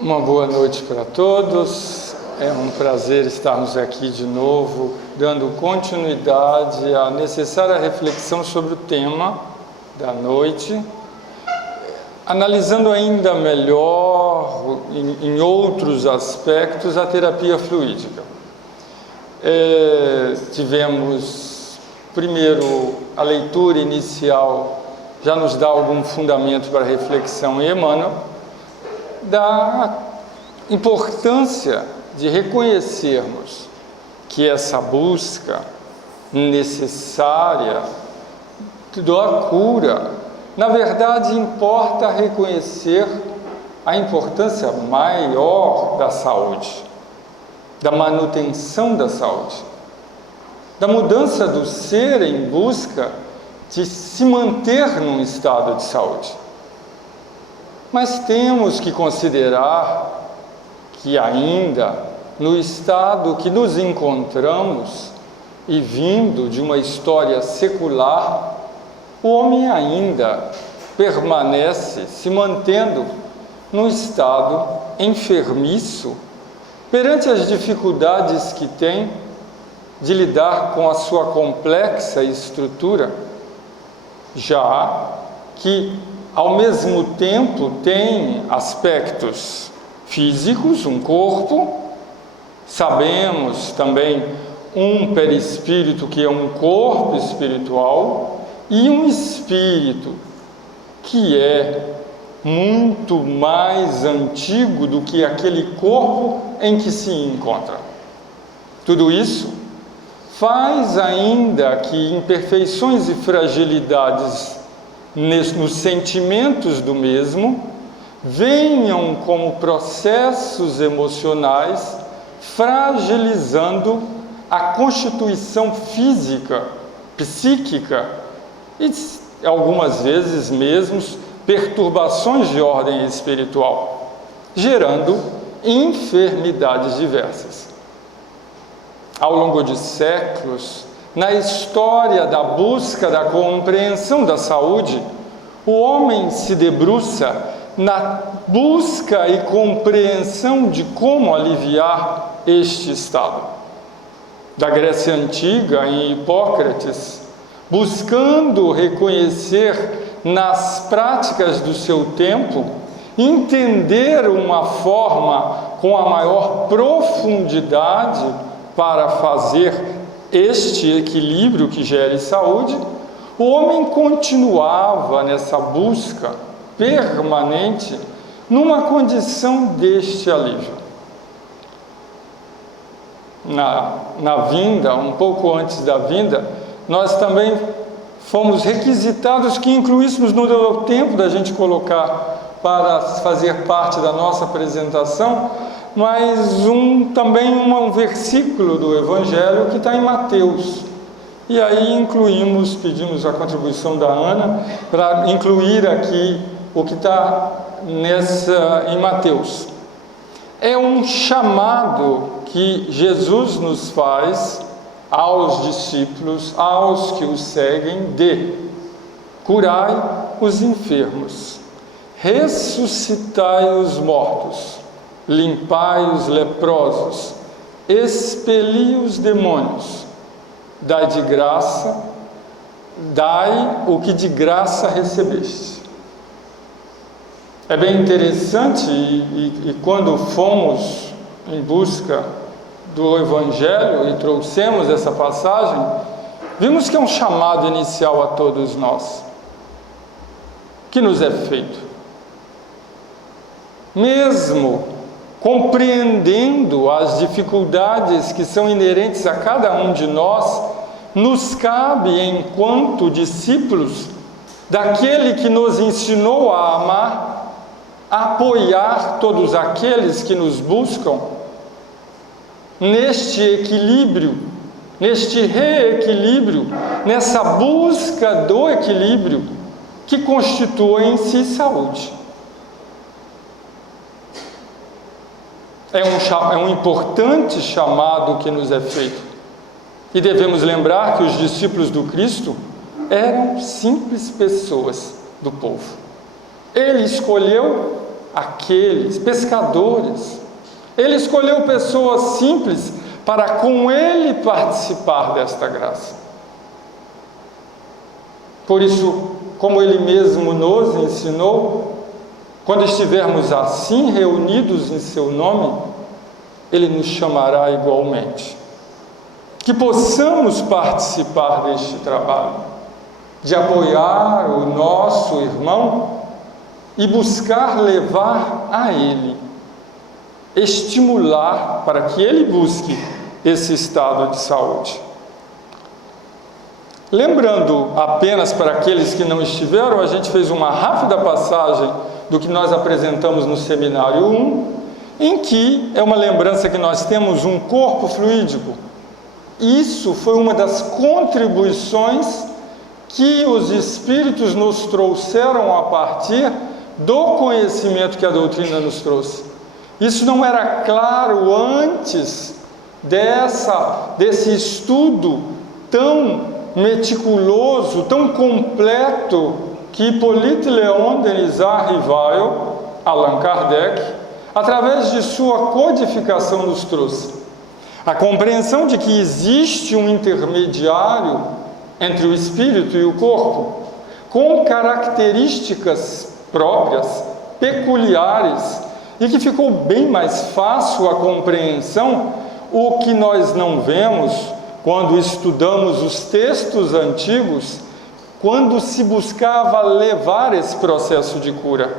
Uma boa noite para todos. É um prazer estarmos aqui de novo, dando continuidade à necessária reflexão sobre o tema da noite, analisando ainda melhor, em outros aspectos, a terapia fluídica. Tivemos, primeiro, a leitura inicial, já nos dá algum fundamento para a reflexão em Emmanuel, da importância de reconhecermos que essa busca necessária da cura, na verdade, importa reconhecer a importância maior da saúde, da manutenção da saúde, da mudança do ser em busca de se manter num estado de saúde. Mas temos que considerar que ainda no estado que nos encontramos e vindo de uma história secular, o homem ainda permanece se mantendo num estado enfermiço perante as dificuldades que tem de lidar com a sua complexa estrutura, já que ao mesmo tempo tem aspectos físicos, um corpo, sabemos também um perispírito que é um corpo espiritual e um espírito que é muito mais antigo do que aquele corpo em que se encontra. Tudo isso faz ainda que imperfeições e fragilidades nos sentimentos do mesmo venham como processos emocionais fragilizando a constituição física, psíquica e algumas vezes mesmo perturbações de ordem espiritual, gerando enfermidades diversas. Ao longo de séculos, na história da busca da compreensão da saúde, o homem se debruça na busca e compreensão de como aliviar este estado. Da Grécia Antiga, em Hipócrates, buscando reconhecer nas práticas do seu tempo, entender uma forma com a maior profundidade para fazer este equilíbrio que gere saúde, o homem continuava nessa busca permanente numa condição deste alívio. Na vinda, um pouco antes da vinda, nós também fomos requisitados que incluíssemos no tempo da gente colocar para fazer parte da nossa apresentação, mas também um versículo do Evangelho que está em Mateus. E aí pedimos a contribuição da Ana para incluir aqui o que está em Mateus. É um chamado que Jesus nos faz aos discípulos, aos que o seguem, de curai os enfermos, ressuscitai os mortos, limpai os leprosos, expeli os demônios, dai o que de graça recebeste. É bem interessante e quando fomos em busca do Evangelho e trouxemos essa passagem, vimos que é um chamado inicial a todos nós, que nos é feito. Mesmo compreendendo as dificuldades que são inerentes a cada um de nós, nos cabe, enquanto discípulos daquele que nos ensinou a amar, apoiar todos aqueles que nos buscam neste equilíbrio, neste reequilíbrio, nessa busca do equilíbrio que constitui em si saúde. É um importante chamado que nos é feito. E devemos lembrar que os discípulos do Cristo eram simples pessoas do povo. Ele escolheu aqueles pescadores. Ele escolheu pessoas simples para com ele participar desta graça. Por isso, como ele mesmo nos ensinou, quando estivermos assim reunidos em seu nome, ele nos chamará igualmente. Que possamos participar deste trabalho, de apoiar o nosso irmão e buscar levar a ele, estimular para que ele busque esse estado de saúde. Lembrando apenas para aqueles que não estiveram, a gente fez uma rápida passagem do que nós apresentamos no seminário 1, em que é uma lembrança que nós temos um corpo fluídico. Isso foi uma das contribuições que os Espíritos nos trouxeram a partir do conhecimento que a doutrina nos trouxe. Isso não era claro antes desse estudo tão meticuloso, tão completo que Hippolyte Léon Denisard Rivail, Allan Kardec, através de sua codificação nos trouxe. A compreensão de que existe um intermediário entre o espírito e o corpo, com características próprias, peculiares, e que ficou bem mais fácil a compreensão, o que nós não vemos quando estudamos os textos antigos, quando se buscava levar esse processo de cura.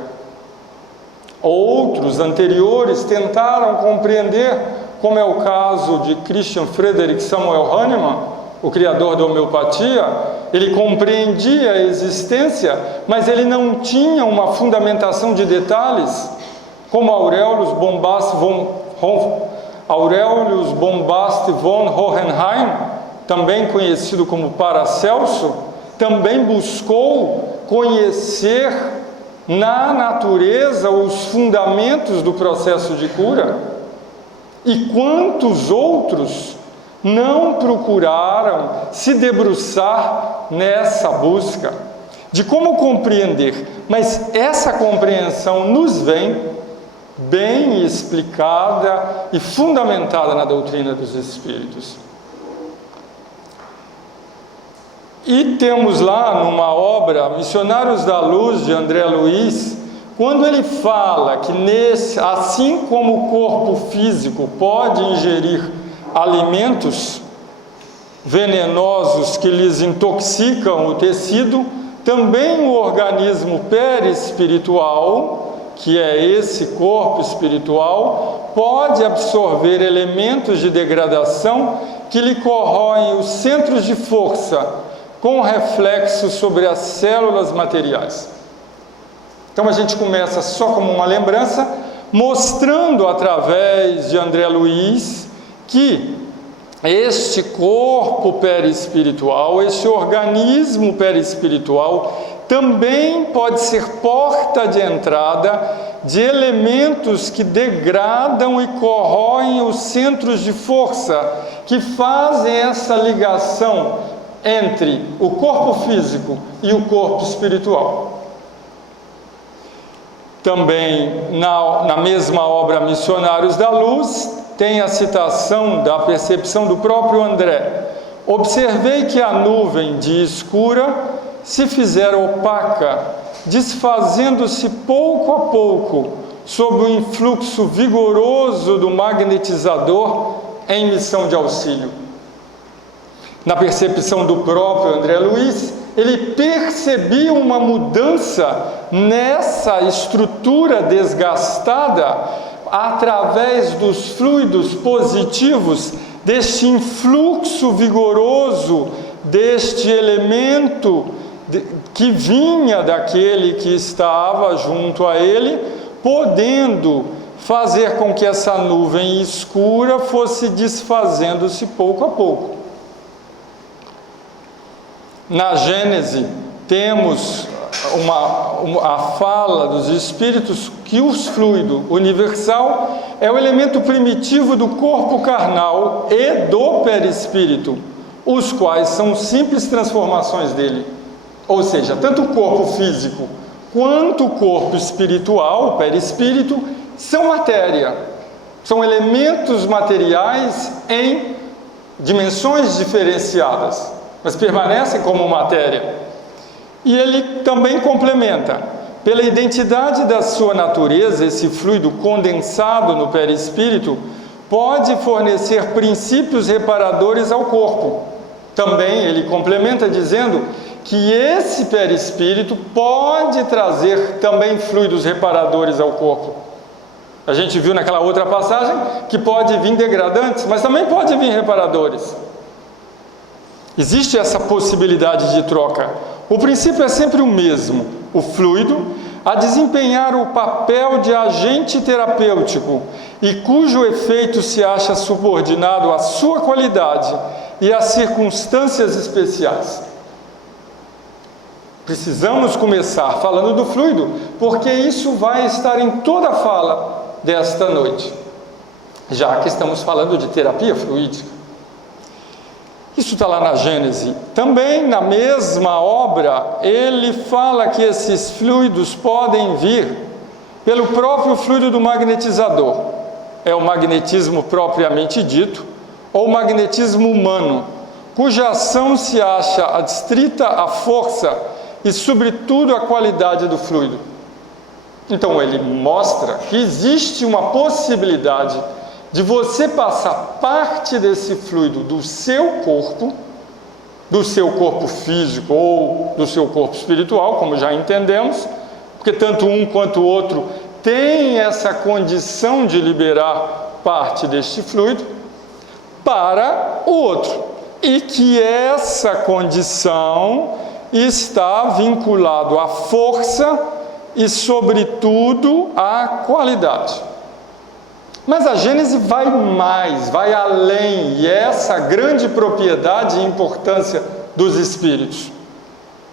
Outros anteriores tentaram compreender, como é o caso de Christian Friedrich Samuel Hahnemann, o criador da homeopatia. Ele compreendia a existência, mas ele não tinha uma fundamentação de detalhes, como Aurelius Bombast von Hohenheim, também conhecido como Paracelso, também buscou conhecer na natureza os fundamentos do processo de cura. E quantos outros não procuraram se debruçar nessa busca de como compreender, mas essa compreensão nos vem bem explicada e fundamentada na doutrina dos Espíritos. E temos lá numa obra, Missionários da Luz, de André Luiz, quando ele fala que assim como o corpo físico pode ingerir alimentos venenosos que lhes intoxicam o tecido, também o organismo perispiritual, que é esse corpo espiritual, pode absorver elementos de degradação que lhe corroem os centros de força, com reflexo sobre as células materiais. Então a gente começa só como uma lembrança, mostrando através de André Luiz que este corpo perispiritual, este organismo perispiritual, também pode ser porta de entrada de elementos que degradam e corroem os centros de força, que fazem essa ligação entre o corpo físico e o corpo espiritual. Também na mesma obra Missionários da Luz, tem a citação da percepção do próprio André. Observei que a nuvem de escura se fizer opaca, desfazendo-se pouco a pouco sob o influxo vigoroso do magnetizador em missão de auxílio. Na percepção do próprio André Luiz, ele percebia uma mudança nessa estrutura desgastada através dos fluidos positivos, deste influxo vigoroso, deste elemento que vinha daquele que estava junto a ele, podendo fazer com que essa nuvem escura fosse desfazendo-se pouco a pouco. Na Gênese, temos a fala dos Espíritos que o fluido universal é o elemento primitivo do corpo carnal e do perispírito, os quais são simples transformações dele. Ou seja, tanto o corpo físico quanto o corpo espiritual, o perispírito, são matéria, são elementos materiais em dimensões diferenciadas, mas permanecem como matéria. E ele também complementa: pela identidade da sua natureza, esse fluido condensado no perispírito pode fornecer princípios reparadores ao corpo. Também ele complementa dizendo que esse perispírito pode trazer também fluidos reparadores ao corpo. A gente viu naquela outra passagem que pode vir degradantes, mas também pode vir reparadores. Existe essa possibilidade de troca. O princípio é sempre o mesmo: o fluido a desempenhar o papel de agente terapêutico e cujo efeito se acha subordinado à sua qualidade e às circunstâncias especiais. Precisamos começar falando do fluido, porque isso vai estar em toda a fala desta noite, já que estamos falando de terapia fluídica. Isso está lá na Gênesis. Também na mesma obra, ele fala que esses fluidos podem vir pelo próprio fluido do magnetizador. É o magnetismo propriamente dito, ou magnetismo humano, cuja ação se acha adstrita à força e, sobretudo, à qualidade do fluido. Então, ele mostra que existe uma possibilidade de você passar parte desse fluido do seu corpo físico ou do seu corpo espiritual, como já entendemos, porque tanto um quanto o outro tem essa condição de liberar parte deste fluido para o outro, e que essa condição está vinculado à força e, sobretudo, à qualidade. Mas a Gênese vai mais, vai além, e é essa grande propriedade e importância dos espíritos,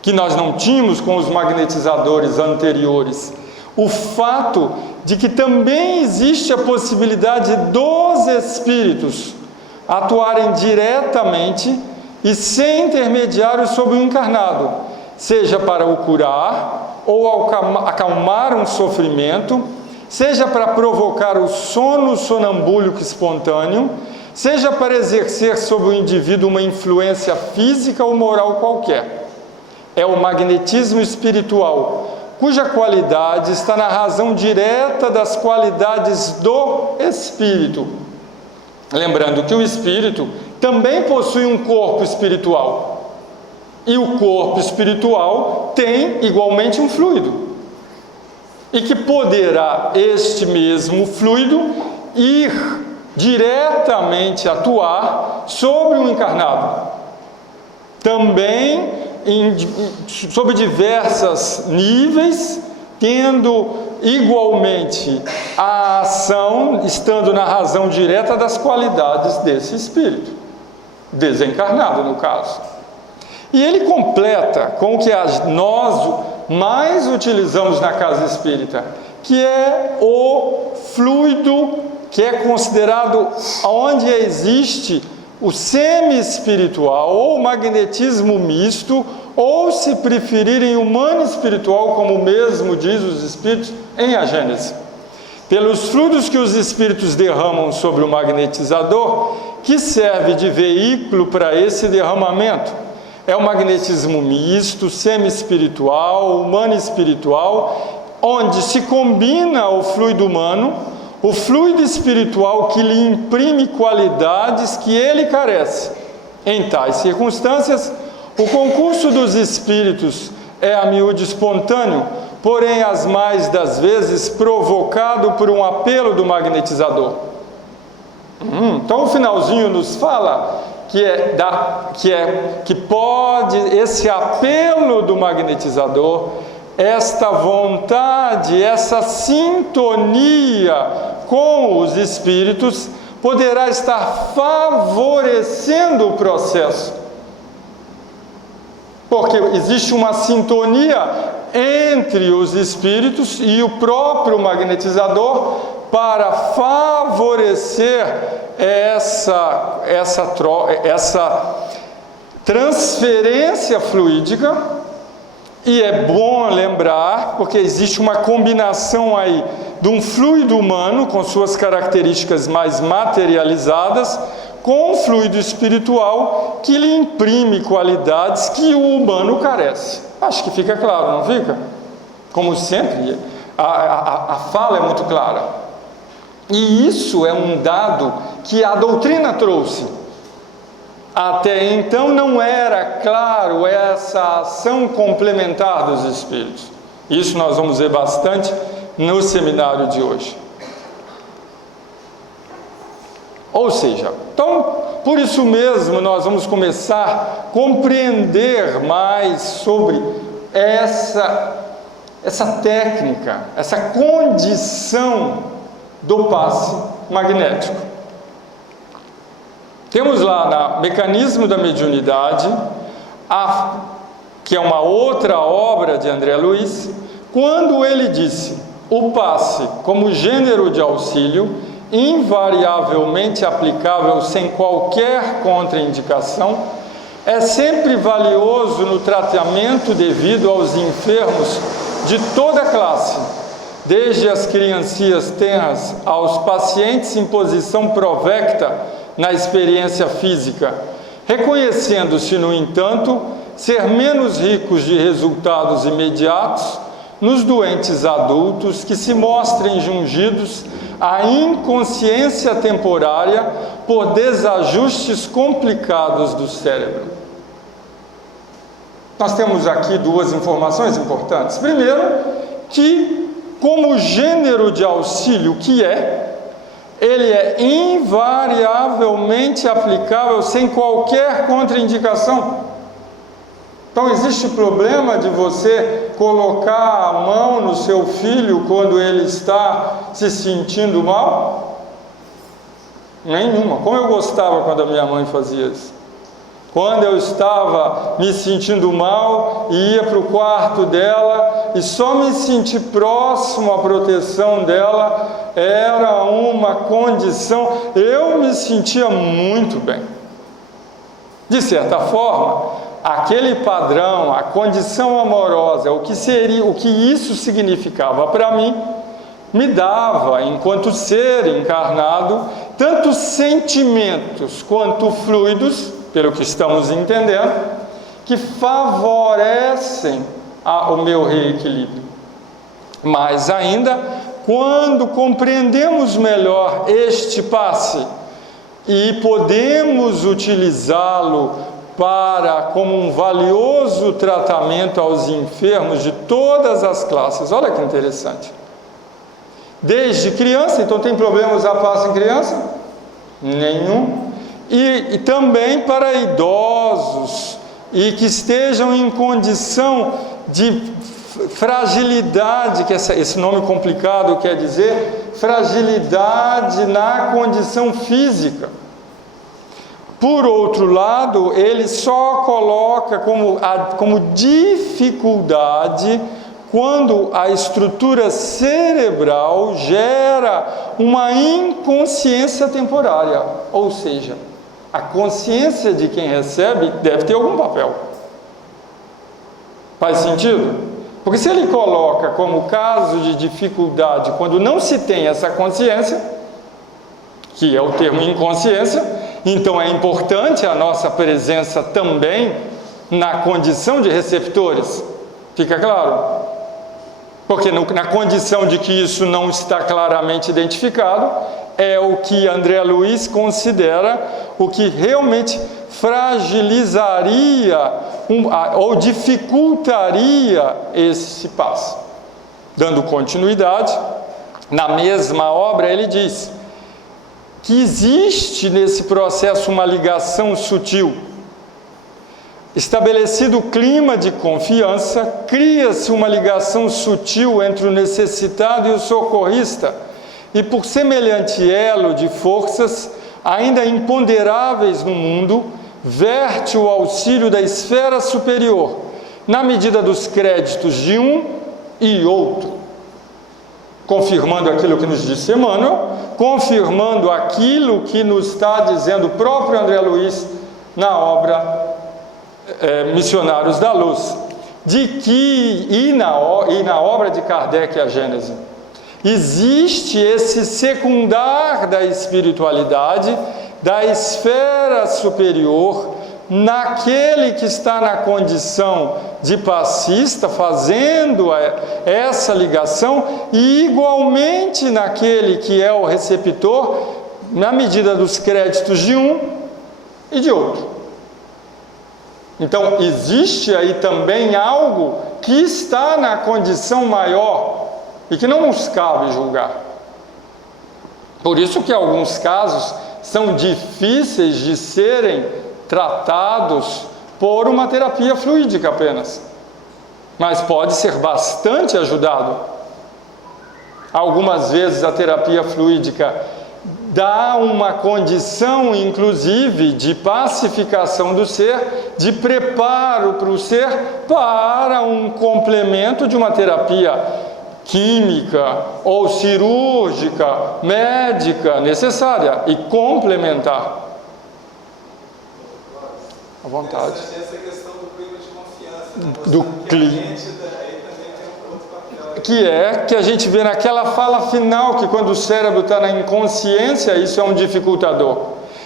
que nós não tínhamos com os magnetizadores anteriores. O fato de que também existe a possibilidade dos espíritos atuarem diretamente e sem intermediário sobre o encarnado, seja para o curar ou acalmar um sofrimento, seja para provocar o sono sonambúlico espontâneo, seja para exercer sobre o indivíduo uma influência física ou moral qualquer. É o magnetismo espiritual, cuja qualidade está na razão direta das qualidades do espírito. Lembrando que o espírito também possui um corpo espiritual, e o corpo espiritual tem igualmente um fluido, e que poderá este mesmo fluido ir diretamente atuar sobre o encarnado, também sob diversos níveis, tendo igualmente a ação, estando na razão direta das qualidades desse espírito, desencarnado no caso. E ele completa com o que nós mais utilizamos na casa espírita, que é o fluido que é considerado onde existe o semi-espiritual, ou magnetismo misto, ou, se preferirem, humano espiritual, como mesmo diz os espíritos em A Gênese. Pelos fluidos que os espíritos derramam sobre o magnetizador, que serve de veículo para esse derramamento. É o magnetismo misto, semi-espiritual, humano espiritual, onde se combina o fluido humano, o fluido espiritual que lhe imprime qualidades que ele carece. Em tais circunstâncias, o concurso dos espíritos é a miúde espontâneo, porém as mais das vezes provocado por um apelo do magnetizador. Então o finalzinho nos fala que pode esse apelo do magnetizador, esta vontade, essa sintonia com os espíritos poderá estar favorecendo o processo, porque existe uma sintonia entre os espíritos e o próprio magnetizador para favorecer essa transferência fluídica E é bom lembrar, porque existe uma combinação aí de um fluido humano, com suas características mais materializadas, com um fluido espiritual que lhe imprime qualidades que o humano carece. Acho que fica claro, não fica? Como sempre, a fala é muito clara. E isso é um dado que a doutrina trouxe. Até então não era claro essa ação complementar dos Espíritos. Isso nós vamos ver bastante no seminário de hoje. Ou seja, então, por isso mesmo nós vamos começar a compreender mais sobre essa técnica, essa condição do passe magnético. Temos lá no Mecanismo da Mediunidade, que é uma outra obra de André Luiz, quando ele disse: o passe como gênero de auxílio, invariavelmente aplicável sem qualquer contraindicação, é sempre valioso no tratamento devido aos enfermos de toda classe, desde as criancinhas tenras aos pacientes em posição provecta na experiência física, reconhecendo-se, no entanto, ser menos ricos de resultados imediatos nos doentes adultos que se mostrem jungidos à inconsciência temporária por desajustes complicados do cérebro. Nós temos aqui duas informações importantes. Primeiro, que como gênero de auxílio que ele é invariavelmente aplicável sem qualquer contraindicação. Então, existe problema de você colocar a mão no seu filho quando ele está se sentindo mal? Nenhuma. Como eu gostava quando a minha mãe fazia isso. Quando eu estava me sentindo mal e ia para o quarto dela e só me sentir próximo à proteção dela era uma condição, eu me sentia muito bem. De certa forma, aquele padrão, a condição amorosa, o que isso significava para mim, me dava, enquanto ser encarnado, tanto sentimentos quanto fluidos, pelo que estamos entendendo, que favorecem o meu reequilíbrio. Mais ainda, quando compreendemos melhor este passe e podemos utilizá-lo como um valioso tratamento aos enfermos de todas as classes. Olha que interessante. Desde criança, então tem problema usar passe em criança? Nenhum. E também para idosos e que estejam em condição de fragilidade, que esse nome complicado quer dizer fragilidade na condição física. Por outro lado, ele só coloca como dificuldade quando a estrutura cerebral gera uma inconsciência temporária, ou seja, a consciência de quem recebe deve ter algum papel. Faz sentido? Porque se ele coloca como caso de dificuldade quando não se tem essa consciência, que é o termo inconsciência, então é importante a nossa presença também na condição de receptores. Fica claro? Porque na condição de que isso não está claramente identificado, é o que André Luiz considera o que realmente fragilizaria ou dificultaria esse passo. Dando continuidade, na mesma obra ele diz que existe nesse processo uma ligação sutil. Estabelecido o clima de confiança, cria-se uma ligação sutil entre o necessitado e o socorrista, e por semelhante elo de forças, ainda imponderáveis no mundo, verte o auxílio da esfera superior, na medida dos créditos de um e outro. Confirmando aquilo que nos disse Emmanuel, confirmando aquilo que nos está dizendo o próprio André Luiz na obra Missionários da Luz. de que, e na obra de Kardec, a Gênese, existe esse secundar da espiritualidade, da esfera superior, naquele que está na condição de passista, fazendo essa ligação, e igualmente naquele que é o receptor, na medida dos créditos de um e de outro. Então, existe aí também algo que está na condição maior e que não nos cabe julgar. Por isso que alguns casos são difíceis de serem tratados por uma terapia fluídica apenas, mas pode ser bastante ajudado. Algumas vezes a terapia fluídica dá uma condição, inclusive, de pacificação do ser, de preparo para o ser para um complemento de uma terapia química ou cirúrgica, médica, necessária e complementar. À vontade. Essa questão do clima de confiança, do clima. Que é que a gente vê naquela fala final, que quando o cérebro está na inconsciência, isso é um dificultador.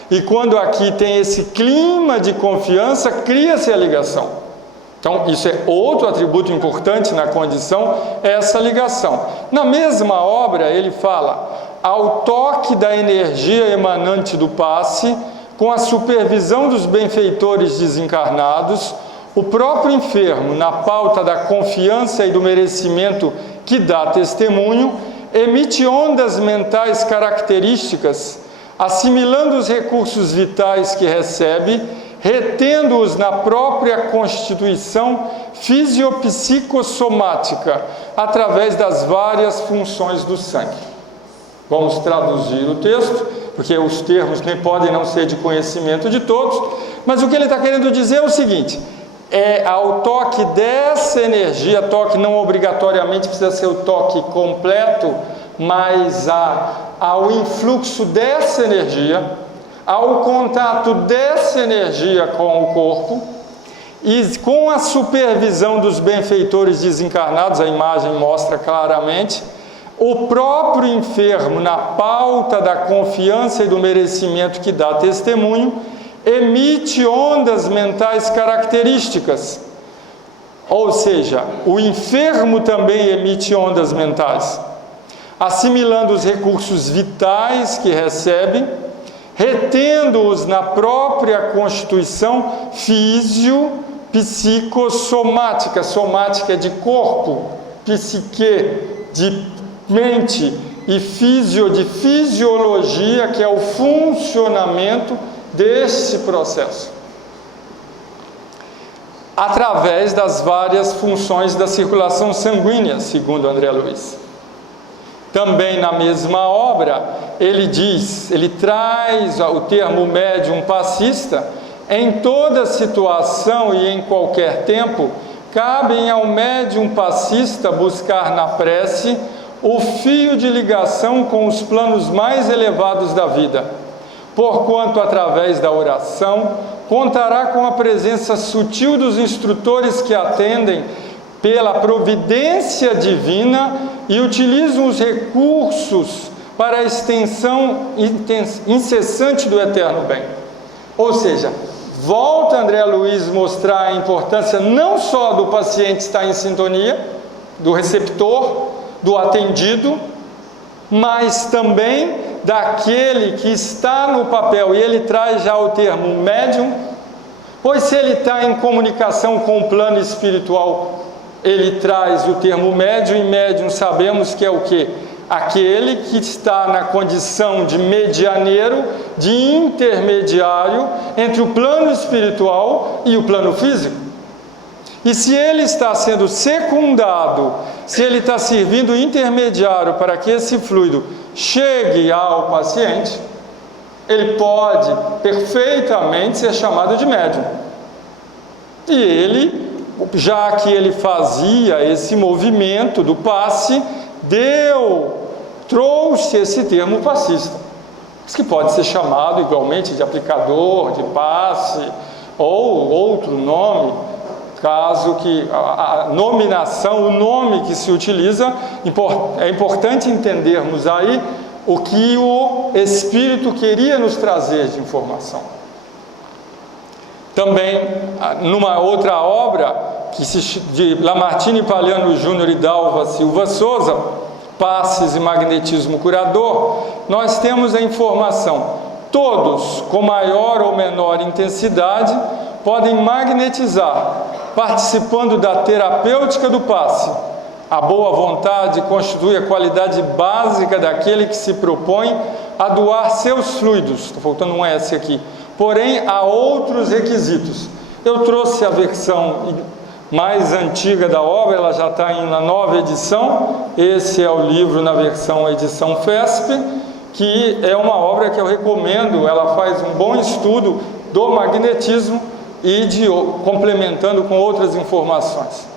E quando aqui tem esse clima de confiança, cria-se a ligação. Então, isso é outro atributo importante na condição, essa ligação. Na mesma obra, ele fala, ao toque da energia emanante do passe, com a supervisão dos benfeitores desencarnados, o próprio enfermo, na pauta da confiança e do merecimento que dá testemunho, emite ondas mentais características, assimilando os recursos vitais que recebe, retendo-os na própria constituição fisiopsicossomática, através das várias funções do sangue. Vamos traduzir o texto, porque os termos nem podem não ser de conhecimento de todos, mas o que ele está querendo dizer é o seguinte: ao toque dessa energia, toque não obrigatoriamente precisa ser o toque completo, mas ao influxo dessa energia, ao contato dessa energia com o corpo, e com a supervisão dos benfeitores desencarnados, a imagem mostra claramente, o próprio enfermo, na pauta da confiança e do merecimento que dá testemunho, emite ondas mentais características. Ou seja, o enfermo também emite ondas mentais, assimilando os recursos vitais que recebe, retendo-os na própria constituição físio-psicossomática. Somática é de corpo, psique de mente e físio de fisiologia, que é o funcionamento desse processo, através das várias funções da circulação sanguínea, segundo André Luiz. Também na mesma obra, ele traz o termo médium passista. Em toda situação e em qualquer tempo, cabem ao médium passista buscar na prece o fio de ligação com os planos mais elevados da vida, porquanto, através da oração, contará com a presença sutil dos instrutores que atendem pela providência divina e utilizam os recursos para a extensão incessante do eterno bem. Ou seja, volta André Luiz mostrar a importância não só do paciente estar em sintonia, do receptor, do atendido, mas também daquele que está no papel, e ele traz já o termo médium, pois se ele está em comunicação com o plano espiritual, ele traz o termo médium, e médium sabemos que é o quê? Aquele que está na condição de medianeiro, de intermediário entre o plano espiritual e o plano físico. E se ele está sendo secundado, se ele está servindo intermediário para que esse fluido chegue ao paciente, ele pode perfeitamente ser chamado de médium. E ele, já que ele fazia esse movimento do passe, trouxe esse termo passista, que pode ser chamado igualmente de aplicador, de passe, ou outro nome, caso que a nominação, o nome que se utiliza, é importante entendermos aí o que o Espírito queria nos trazer de informação. Também, numa outra obra, de Lamartine Palhano Júnior e Dalva Silva Souza, Passes e Magnetismo Curador, nós temos a informação: todos, com maior ou menor intensidade, podem magnetizar, participando da terapêutica do passe. A boa vontade constitui a qualidade básica daquele que se propõe a doar seus fluidos. Está faltando um S aqui. Porém, há outros requisitos. Eu trouxe a versão mais antiga da obra, ela já está na nova edição. Esse é o livro na versão edição FESP, que é uma obra que eu recomendo. Ela faz um bom estudo do magnetismo e complementando com outras informações.